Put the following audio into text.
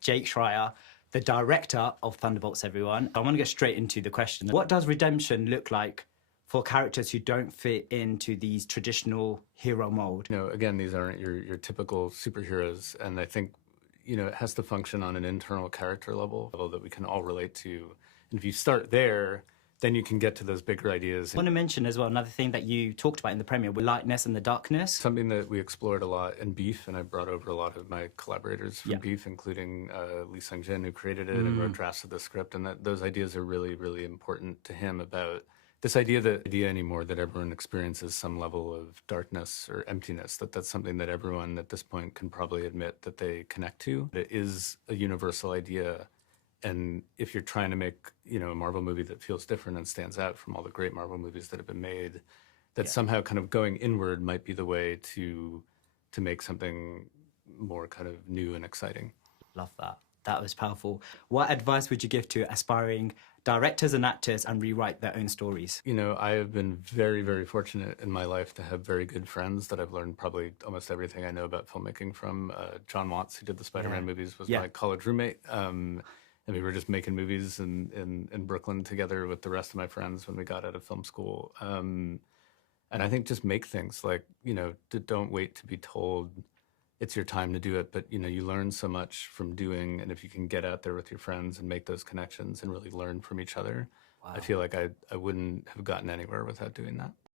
Jake Schreier, the director of Thunderbolts, everyone. I want to get straight into the question. What does redemption look like for characters who don't fit into these traditional hero mold? You know, again, these aren't your typical superheroes, and I think, you know, it has to function on an internal character level that we can all relate to. And if you start there, then you can get to those bigger ideas. I want to mention as well another thing that you talked about in the premiere with lightness and the darkness. Something that we explored a lot in Beef, and I brought over a lot of my collaborators from Beef, including Lee Sung-jin, who created it and wrote drafts of the script, and those ideas are really, really important to him about this idea anymore that everyone experiences some level of darkness or emptiness, that's something that everyone at this point can probably admit that they connect to. It is a universal idea. And if you're trying to make, you know, a Marvel movie that feels different and stands out from all the great Marvel movies that have been made, that somehow kind of going inward might be the way to make something more kind of new and exciting. Love that. That was powerful. What advice would you give to aspiring directors and actors and rewrite their own stories? You know, I have been very, very fortunate in my life to have very good friends that I've learned probably almost everything I know about filmmaking from. John Watts, who did the Spider-Man movies, was my college roommate. And we were just making movies in Brooklyn together with the rest of my friends when we got out of film school. And I think just make things, like, you know, don't wait to be told it's your time to do it. But, you know, you learn so much from doing, and if you can get out there with your friends and make those connections and really learn from each other, I feel like I wouldn't have gotten anywhere without doing that.